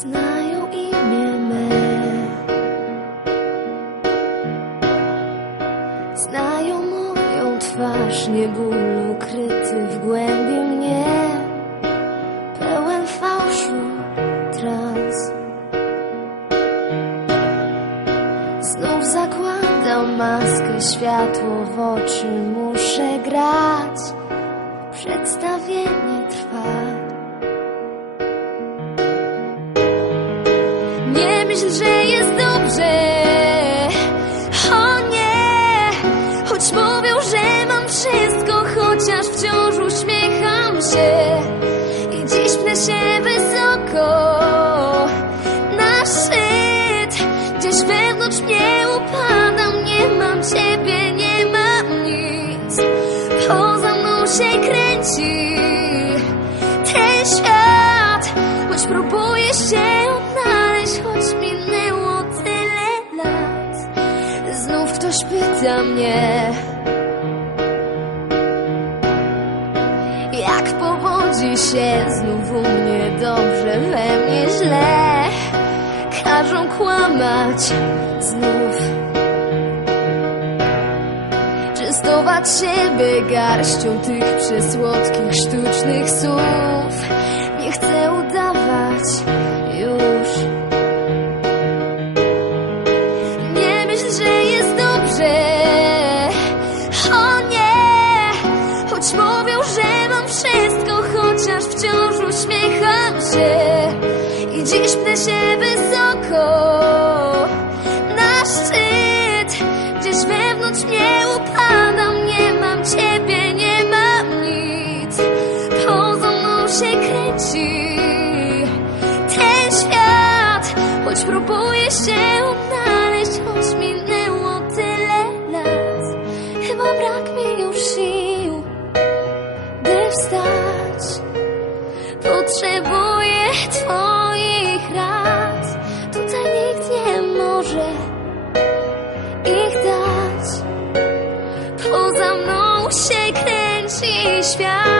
znają imię me. Znają moją twarz, nie ból ukryty w głębi mnie, pełen fałszu, trans. Znów zakładam maskę, światło w oczy muszę grać. Przedstawienie trwa. Myśl, że jest dobrze. O nie, choć mówią, że mam wszystko, chociaż wciąż uśmiecham się. I dziś pnę wysoko na szczyt. Gdzieś wewnątrz mnie upadam, nie mam ciebie, nie mam nic. Poza mną się kręci ten świat, choć próbuję się ktoś mnie, jak powodzi się znów u mnie dobrze, we mnie źle. Każą kłamać znów. Częstować siebie garścią tych przesłodkich, sztucznych słów uśmiecham się I dziś pnę się wysoko. Na szczyt Gdzieś wewnątrz mnie upadam. Nie mam ciebie, nie mam nic. Poza mną się kręci Ten świat. Choć próbuję się odnaleźć Potrzebuję twoich rad. Tutaj nikt nie może ich dać. Poza mną się kręci świat